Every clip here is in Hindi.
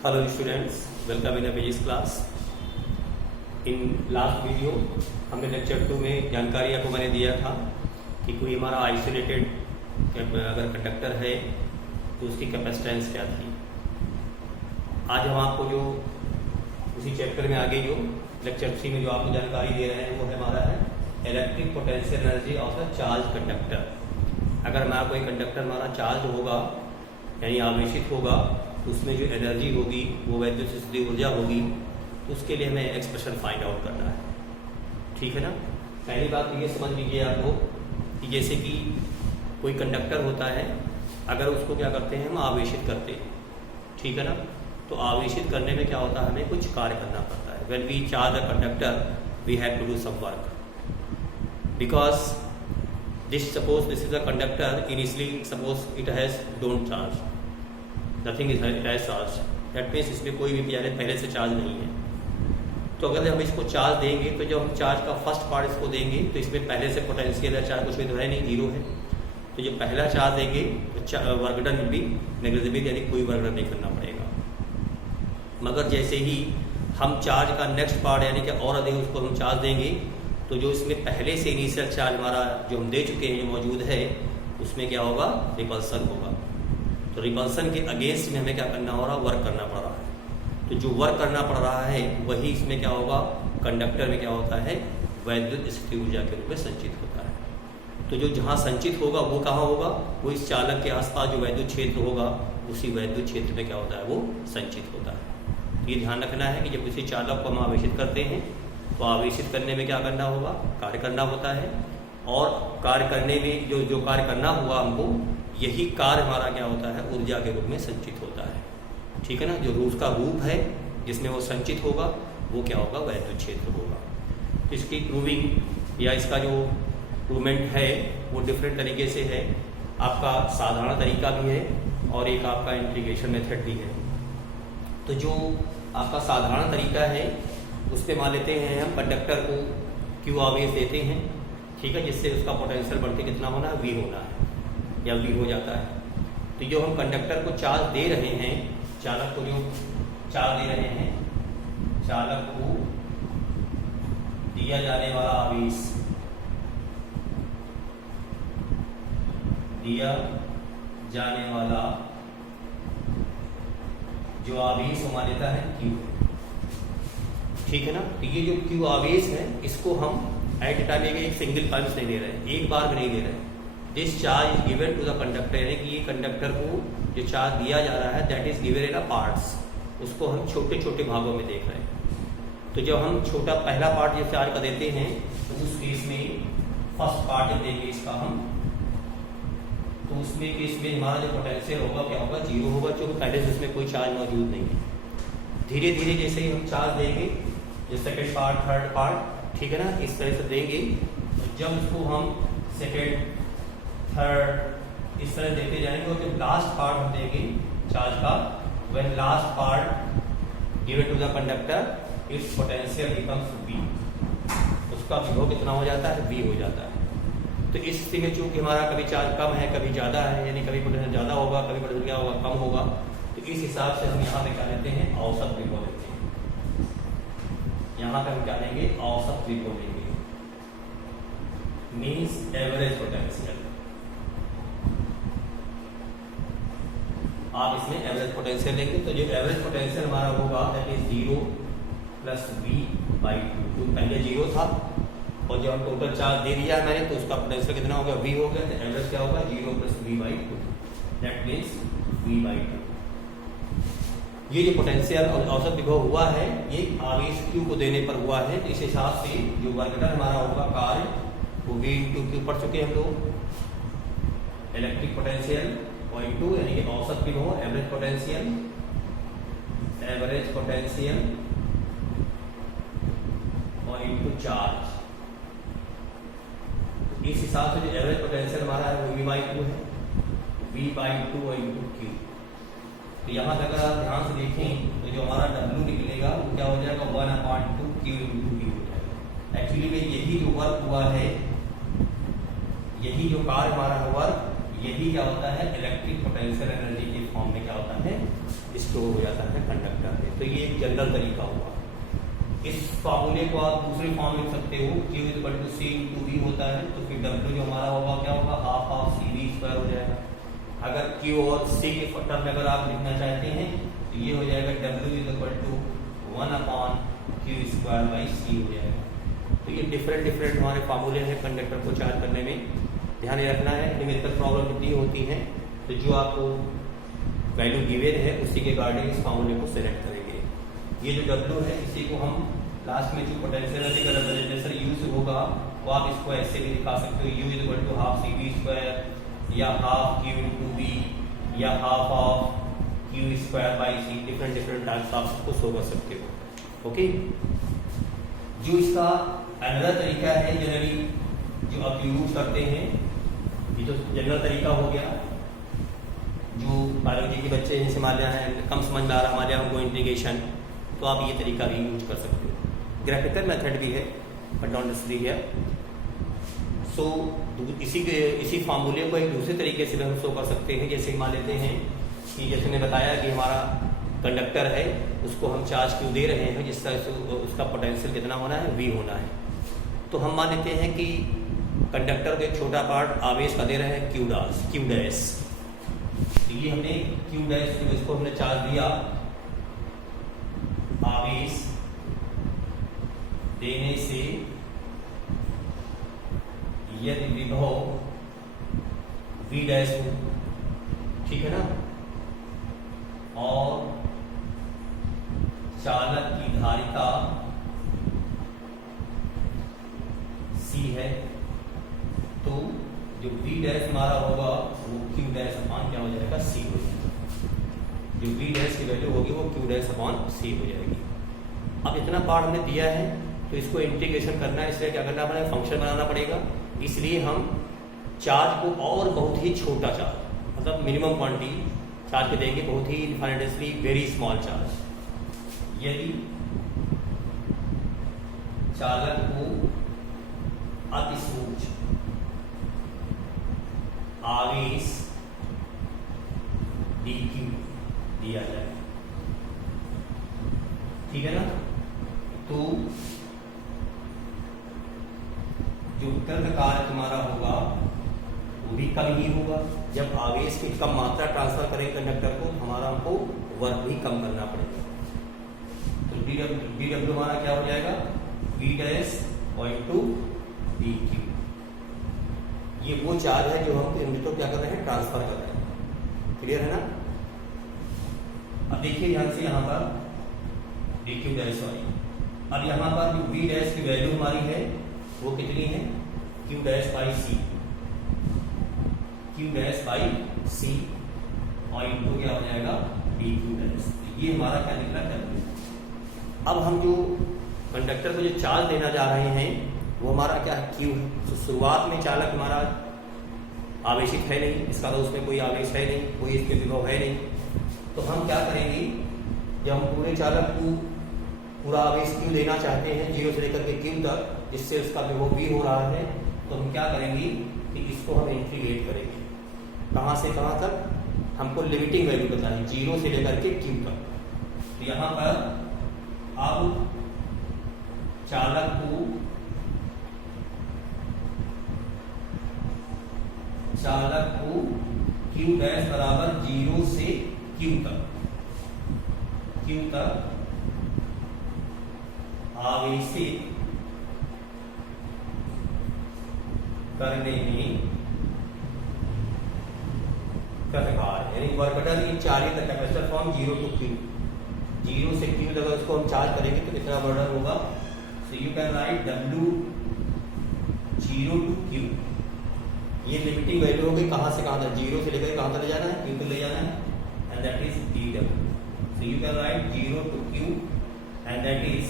Hello students, welcome in a physics class. In last video हमने लेक्चर 2 में जानकारी आपको मैंने दिया था कि कोई हमारा आइसोलेटेड अगर कंडक्टर है तो उसकी कैपेसिटेंस क्या थी। आज हम आपको जो उसी चैप्टर में आगे जो लेक्चर 3 में जो आपको जानकारी दे रहे हैं वो हमारा है electric potential energy of a charge conductor. अगर हमारा कोई कंडक्टर हमारा चार्ज होगा यानी आवेशित होगा तो उसमें जो एनर्जी होगी वो वैद्युत स्थिति ऊर्जा होगी, तो उसके लिए हमें एक्सप्रेशन फाइंड आउट करना है। ठीक है ना। पहली बात तो ये समझ लीजिए आपको कि जैसे कि कोई कंडक्टर होता है, अगर उसको क्या करते हैं हम आवेशित करते हैं, ठीक है ना। तो आवेशित करने में क्या होता है, हमें कुछ कार्य करना पड़ता है। When we charge a conductor we have to do some work because suppose this is a conductor, initially suppose it has don't charge, nothing is it has charge, that means इसमें कोई भी पहले से चार्ज नहीं है। तो अगर हम इसको चार्ज देंगे तो जब हम चार्ज का फर्स्ट पार्ट इसको देंगे तो इसमें पहले से पोटेंशियल या चार्ज कुछ भी तो है नहीं, जीरो है। तो जब पहला चार्ज देंगे तो वर्क डन भी नेग्लिजिबल, यानी कोई वर्क डन नहीं करना पड़ेगा। मगर जैसे ही हम चार्ज का नेक्स्ट पार्ट यानी कि और अधिक उसको हम चार्ज देंगे तो जो इसमें पहले से इनिशियल चार्ज हमारा जो हम दे चुके हैं जो मौजूद है उसमें क्या होगा, रिपल्सन होगा। तो रिपल्सन के अगेंस्ट में हमें क्या करना हो रहा, वर्क करना पड़ रहा है। तो जो वर्क करना पड़ रहा है वही इसमें क्या होगा, कंडक्टर में क्या होता है, वैद्युत स्थिति ऊर्जा के रूप में संचित होता है। तो जो जहाँ संचित होगा वो कहाँ होगा, वो इस चालक के आसपास जो वैद्युत क्षेत्र होगा उसी वैद्युत क्षेत्र में क्या होता है, वो संचित होता है। तो ये ध्यान रखना है कि जब किसी चालक को हम आवेशित करते हैं तो आवेशित करने में क्या करना होगा, कार्य करना होता है। और कार्य करने में जो कार्य करना हुआ हमको, यही कार्य हमारा क्या होता है, ऊर्जा के रूप में संचित होता है। ठीक है ना। जो उसका रूप है जिसमें वो संचित होगा वो क्या होगा, वैद्युत क्षेत्र होगा। तो इसकी प्रूविंग या इसका जो प्रूवमेंट है वो डिफरेंट तरीके से है। आपका साधारण तरीका भी है और एक आपका इंटीग्रेशन मेथड भी है। तो जो आपका साधारण तरीका है उससे मान लेते हैं हम कंडक्टर को क्यू आवेश देते हैं, ठीक है, जिससे उसका पोटेंशियल बढ़ के कितना होना है, वी होना है या वी हो जाता है। तो जो हम कंडक्टर को चार्ज दे रहे हैं, चालक को जो चार्ज दे रहे हैं, चालक को दिया जाने वाला आवेश, दिया जाने वाला जो आवेश वो मान लेता है क्यू, ठीक है ना। तो ये जो क्यू आवेश है इसको हम एट टाइम एक सिंगल पल्स नहीं दे रहे हैं, एक बार में नहीं दे रहे हैं। This charge is given to the conductor, यानी कि ये कंडक्टर को जो चार्ज दिया जा रहा है that is given in a parts, उसको हम छोटे छोटे भागों में देख रहे हैं। तो जब हम छोटा पहला पार्ट जब चार्ज का देते हैं तो उस केस में फर्स्ट पार्ट जब देंगे इसका हम, तो उसमें केस में हमारा जो पोटेंशियल होगा क्या होगा, जीरो होगा, क्योंकि पहले से उसमें कोई चार्ज मौजूद नहीं है। धीरे धीरे जैसे ही हम चार्ज देंगे, जो सेकेंड पार्ट थर्ड पार्ट, ठीक है ना, इस तरह से देंगे। तो जब उसको हम सेकेंड थर्ड इस तरह देते जाएंगे और जब लास्ट पार्ट हम देंगे चार्ज का, when last part given to the conductor its potential becomes V, उसका विभव कितना हो जाता है, वी हो जाता है। तो इस स्थिति में चूंकि हमारा कभी चार्ज कम है कभी ज़्यादा है, यानी कभी पोटेंशियल ज़्यादा होगा कभी पोटेंशियल क्या होगा, कम होगा, तो इस हिसाब से हम यहाँ पे क्या लेते हैं, औसत विभव लेते हैं। यहाँ पे हम क्या लेंगे, औसत विभव लेंगे, मीन्स एवरेज पोटेंशियल। आप इसमें एवरेज पोटेंशियल लेंगे तो जो एवरेज पोटेंशियल हमारा होगा दैट इज 0 प्लस v/2। तो पहले 0 था और जब हम टोटल चार्ज दे दिया मैंने तो उसका पोटेंशियल कितना हो गया, v हो गया। तो एवरेज क्या होगा, 0 plus v/2, that means v/2। ये जो पोटेंशियल और औसत विभव हुआ है ये आवेश क्यू को देने पर हुआ है। तो इस हिसाब से जो वर्क डन हमारा होगा कार्य वो v इंटू क्यू पढ़ चुके हम लोग, इलेक्ट्रिक पोटेंशियल और इंटू यानी कि औसत विभव, एवरेज पोटेंशियल और इंटू चार्ज। इस हिसाब से जो एवरेज पोटेंशियल हमारा है वो v/2 है, v/2 और इंटू क्यू। तो यहाँ तक अगर आप ध्यान से देखें तो जो हमारा W निकलेगा वो क्या हो जाएगा, 1/2 Q इंटू V हो जाएगा। एक्चुअली में यही जो वर्क हुआ है, यही जो कार्य हमारा वर्क, यही क्या होता है, इलेक्ट्रिक पोटेंशियल एनर्जी के फॉर्म में क्या होता है, स्टोर हो जाता है कंडक्टर में। तो ये एक जनरल तरीका हुआ। इस फार्मूले को आप दूसरे फॉर्म में लिख सकते हो, Q equal to C into V होता है, तो फिर W जो हमारा होगा क्या होगा, हाफ ऑफ CV स्क्वायर हो जाएगा। अगर Q और C के टर्म में अगर आप लिखना चाहते हैं तो ये हो जाएगा W equal to 1/Q square by C हो जाएगा। तो ये डिफरेंट हमारे फार्मूले हैं कंडक्टर को चार्ज करने में। ध्यान रखना है, न्यूमेरिकल प्रॉब्लम इतनी होती है तो जो आपको वैल्यू गिवन है उसी के अकॉर्डिंग इस फार्मूले को सेलेक्ट करेंगे। ये जो W है इसी को हम लास्ट में जो पोटेंशियल एनर्जी का रिप्रेजेंटेशन U से होगा वो आप इसको ऐसे भी दिखा सकते हो, U equal to half CV square या हाफ Q इंटू V या half of Q square by C। Different types आप सबको शो कर सकते हो। ओके, जो इसका अनदर तरीका है जनरली जो आप यूज करते हैं, ये तो जनरल तरीका हो गया। जो बायोलॉजी के बच्चे हैं हिमालय हैं, कम समझ में आ रहा हमारे यहाँ उनको इंटीग्रेशन, तो आप ये तरीका भी यूज कर सकते हो। ग्राफिकल मेथड भी है बट नॉट नेसेसरी है। सो इसी फार्मूले को एक दूसरे तरीके से भी हम शो कर सकते हैं। जैसे मान लेते हैं कि जैसे मैंने बताया कि हमारा कंडक्टर है, उसको हम चार्ज क्यों दे रहे हैं, जिसका उसका पोटेंशियल कितना होना है, V होना है। तो हम मान लेते हैं कि कंडक्टर का एक छोटा पार्ट आवेश का दे रहे हैं Q डैश। तो ये हमने Q डैश इसको हमने चार्ज दिया, आवेश देने से यदि विभव V डैश हो, ठीक है ना, और चालक की धारिता C है, तो जो V डैश हमारा होगा वो Q डैश अपॉन क्या हो जाएगा, C हो जाएगा। जो V डैश की वैल्यू होगी वो Q डैश अपॉन C हो जाएगी। अब इतना पार्ट हमने दिया है तो इसको इंटीग्रेशन करना है, इसलिए क्या करना पड़ेगा, फंक्शन बनाना पड़ेगा। इसलिए हम चार्ज को और बहुत ही छोटा चार्ज, मतलब मिनिमम क्वांटिटी चार्ज के देंगे, बहुत ही इनफाइनेटली वेरी स्मॉल चार्ज। यदि चालक को अति सूक्ष्म आवेश dq दिया जाए, ठीक है ना, तो जो उत्तर कार्य तुम्हारा होगा वो भी कम ही होगा। जब आवेश की कम मात्रा ट्रांसफर करेंगे कंडक्टर को, हमारा हमको वर्क भी कम करना पड़ेगा। तो dw हमारा क्या हो जाएगा, V डैश टू dq। ये वो चार्ज है जो हम इनमें क्या कर रहे हैं, ट्रांसफर कर रहे हैं। क्लियर है ना। अब देखिए ध्यान से, यहाँ पर dq डैश वाली, अब यहाँ पर जो V डैश की वैल्यू हमारी है वो कितनी है, Q dash by C, Q dash by C और इनको क्या हो जाएगा, dq डैश। ये हमारा क्या निकला है। अब हम जो कंडक्टर को जो चार्ज देना जा रहे हैं वो हमारा क्या है, Q है। तो शुरुआत में चालक हमारा आवेशित है नहीं, इसका तो उसमें कोई आवेश है नहीं, कोई इसमें विभव है नहीं। तो हम क्या करेंगे, जब हम पूरे चालक को पूरा आवेश Q देना चाहते हैं 0 से लेकर के Q तक, जिससे उसका विभव V हो रहा है, तो हम क्या करेंगे कि इसको हम इंटीग्रेट करेंगे। कहाँ से कहाँ तक, हमको लिमिटिंग वैल्यू बताएं 0 से लेकर के Q तक। तो यहाँ पर अब चालक को Q डैश बराबर 0 से Q तक आवेशित करने में तत्काल, यानी work done in charge the capacitor from 0 to Q। 0 से Q तक इसको हम चार्ज करेंगे तो कितना वर्क होगा। So you can write W 0 to Q। ये लिमिटिंग वैल्यू होगी, कहाँ से कहाँ तक, 0 से लेकर कहाँ तक ले जाना है, Q तक ले जाना है, and that is dW। So you can write 0 to Q and that is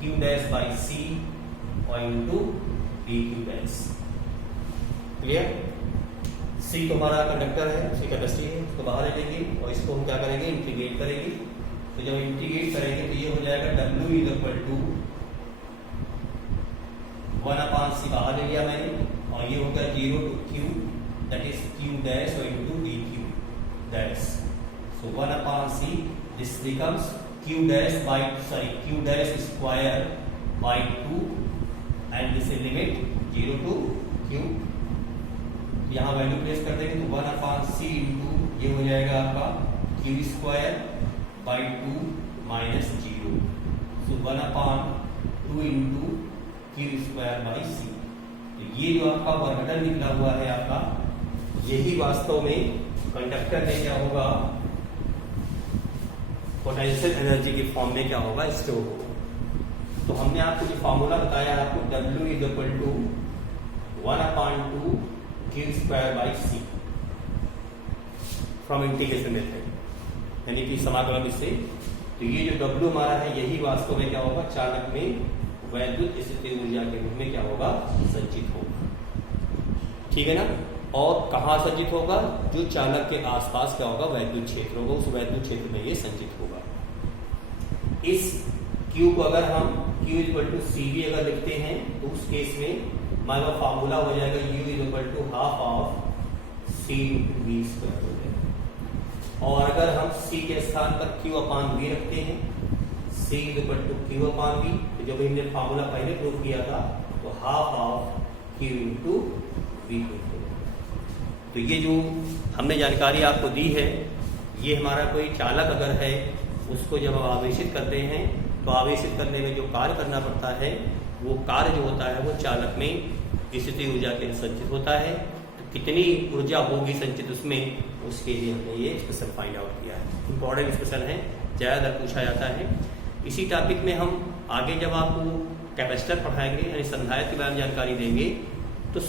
Q dash by C और into dq dash. Clear. C तो हमारा कंडक्टर है, उसकी कैपेसिटी है, उसको बाहर ले लेंगे और इसको हम क्या करेंगे, इंटीग्रेट करेंगे। तो जब इंटीग्रेट करेंगे तो ये हो जाएगा W इक्वल टू 1/C बाहर ले लिया मैंने, और ये हो गया 0 to Q that is Q dash और into dq dash. So 1/c, this becomes q dash square by 2 and this is limit 0 to q. यहाँ वैल्यू प्लेस कर देंगे तो 1/c इंटू ये हो जाएगा आपका q square by 2 minus 0. So 1/2 into q square by c. तो ये जो आपका वर्गमूल निकला हुआ है आपका, यही वास्तव में कंडक्टर में क्या होगा, पोटेंशियल एनर्जी की फॉर्म में क्या होगा, स्टोर होगा. तो हमने आपको जो फॉर्मूला बताया आपको W is equal to 1/2 q square by c from integration method, यानी कि समाकलन से. तो ये जो W हमारा है यही वास्तव में क्या होगा, चालक में वैद्युत स्थितिज ऊर्जा के रूप में क्या होगा, संचित होगा. ठीक है ना. और कहाँ संचित होगा, जो चालक के आसपास क्या होगा, वैद्युत क्षेत्र होगा, उस वैद्युत क्षेत्र में ये संचित होगा. इस Q को अगर हम Q इक्वल टू CV अगर लिखते हैं तो उस केस में हमारा फॉर्मूला हो जाएगा U is equal to half of C into V square हो जाएगा. और अगर हम C के स्थान पर Q/V रखते हैं, C is equal to Q/V, तो जब हमने फॉर्मूला पहले प्रूव किया था तो half of Q into V. तो ये जो हमने जानकारी आपको दी है, ये हमारा कोई चालक अगर है उसको जब हम आवेशित करते हैं तो आवेशित करने में जो कार्य करना पड़ता है वो कार्य जो होता है वो चालक में स्थितिज ऊर्जा के संचित होता है. तो कितनी ऊर्जा होगी संचित उसमें, उसके लिए हमने ये स्पेशल फाइंड आउट किया है. इंपॉर्टेंट स्पेशल है, ज़्यादातर पूछा जाता है. इसी टॉपिक में हम आगे जब आपको कैपेसिटर पढ़ाएंगे यानी संधायक के बारे में जानकारी देंगे, तो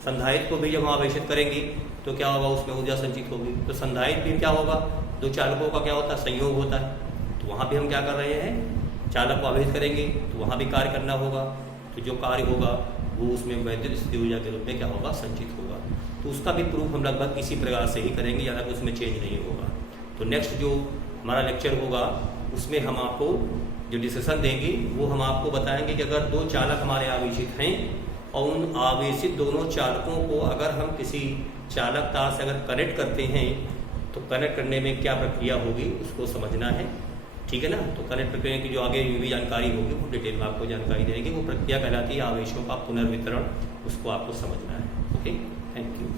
संधायक को भी जब हम आवेशित करेंगे तो क्या होगा, उसमें ऊर्जा संचित होगी. तो संधायक भी क्या होगा, दो चालकों का क्या होता है, संयोग होता है. तो वहाँ भी हम क्या कर रहे हैं, चालक को आवेशित करेंगे तो वहाँ भी कार्य करना होगा. तो जो कार्य होगा वो उसमें वैद्युत स्थितिज ऊर्जा के रूप में क्या होगा, संचित होगा. तो उसका भी प्रूफ हम लगभग इसी प्रकार से ही करेंगे, ज़्यादा कुछ उसमें चेंज नहीं होगा. तो नेक्स्ट जो हमारा लेक्चर होगा उसमें हम आपको जो डिस्कशन देंगे वो हम आपको बताएंगे कि अगर दो चालक हमारे आवेशित हैं और उन आवेशित दोनों चालकों को अगर हम किसी चालक तार से अगर कनेक्ट करते हैं तो कनेक्ट करने में क्या प्रक्रिया होगी उसको समझना है. ठीक है ना. तो कनेक्ट प्रक्रिया की जो आगे भी जानकारी होगी वो डिटेल में आपको जानकारी देंगे. वो प्रक्रिया कहलाती है आवेशों का पुनर्वितरण, उसको आपको समझना है. Okay, thank you.